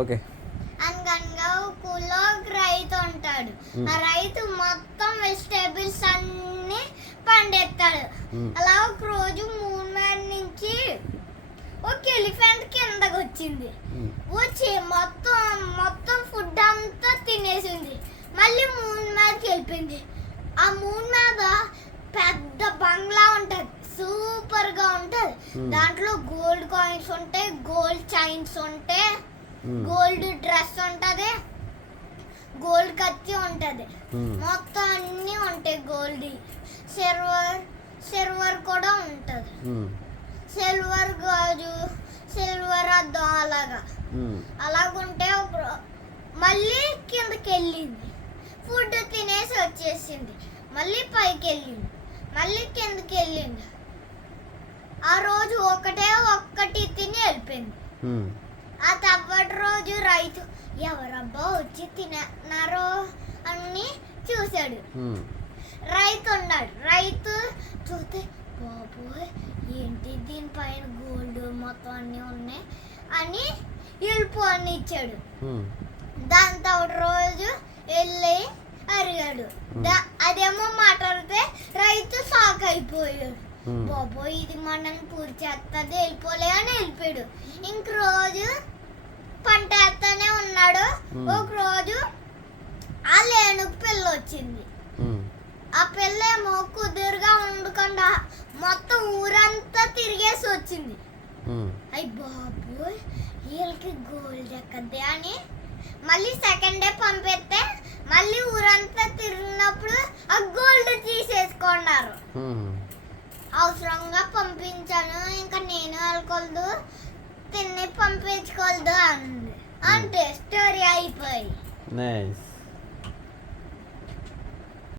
Okay. అనగనగా ఊళ్ళో ఒక రైతు ఉంటాడు. ఆ రైతు మొత్తం వెజిటేబుల్స్ అన్ని పండిస్తాడు. అలా ఒక రోజు మూన్ మీద నుంచి ఒక ఎలిఫెంట్ కిందకి వచ్చింది. వచ్చి మొత్తం ఫుడ్ అంతా తినేసింది. మళ్ళీ మూన్ మీదకి వెళ్ళిపోయింది. ఆ మూన్ మీద పెద్ద బంగ్లా ఉంటుంది, సూపర్ గా ఉంటది. దాంట్లో గోల్డ్ కాయిన్స్ ఉంటాయి, గోల్డ్ చైన్స్ ఉంటాయి, గోల్డ్ డ్రెస్ ఉంటది, గోల్డ్ కత్తి ఉంటది, మొత్తం అన్ని ఉంటాయి. గోల్డ్, సిల్వర్ కూడా ఉంటది. సిల్వర్ గాజు, సిల్వర్ అద్దం అలాగుంటే మళ్ళీ కిందకి వెళ్ళింది. ఫుడ్ తినేసి వచ్చేసింది. మళ్ళీ పైకి వెళ్ళింది, మళ్ళీ కిందకి వెళ్ళింది. ఆ రోజు ఒక్కటి తిని వెళ్ళిపోయింది. ఆ తర్వాతి రోజు రైతు ఎవరబ్బా వచ్చి తిన్నారో అని చూశాడు. రైతు ఉన్నాడు. రైతు చూస్తే బాబోయ్ ఏంటి దీనిపైన గోల్డ్ మొత్తం అన్నీ ఉన్నాయి అని వెళ్ళిపోని ఇచ్చాడు. దాంతో రోజు వెళ్ళి అడిగాడు. అదేమో మాట్లాడితే రైతు షాక్ అయిపోయాడు. బాబోయ్ ఇది మనల్ని పూర్తి చేస్తుంది, వెళ్ళిపోలే అని వెళ్ళిపోయాడు. ఇంక రోజు పంట వేస్తానే ఉన్నాడు. ఒక రోజు ఆ లేనుకు పిల్ల వచ్చింది. ఆ పిల్ల ఏమో కుదురుగా ఉండకుండా మొత్తం ఊరంతా తిరిగేసి వచ్చింది. అయ్యి బాబోయ్ వీళ్ళకి గోల్డ్ ఎక్కద్ది అని మళ్ళీ సెకండ్ డే పంపిస్తే మళ్ళీ ఊరంతా తిరిగినప్పుడు ఆ గోల్డ్ తీసేసుకున్నారు. అవసరంగా పంపించాను, ఇంకా నేను వెళ్ళకూడదు, తిని పంపించుకోవద్దు అంది. అంటే స్టోరీ అయిపోయి.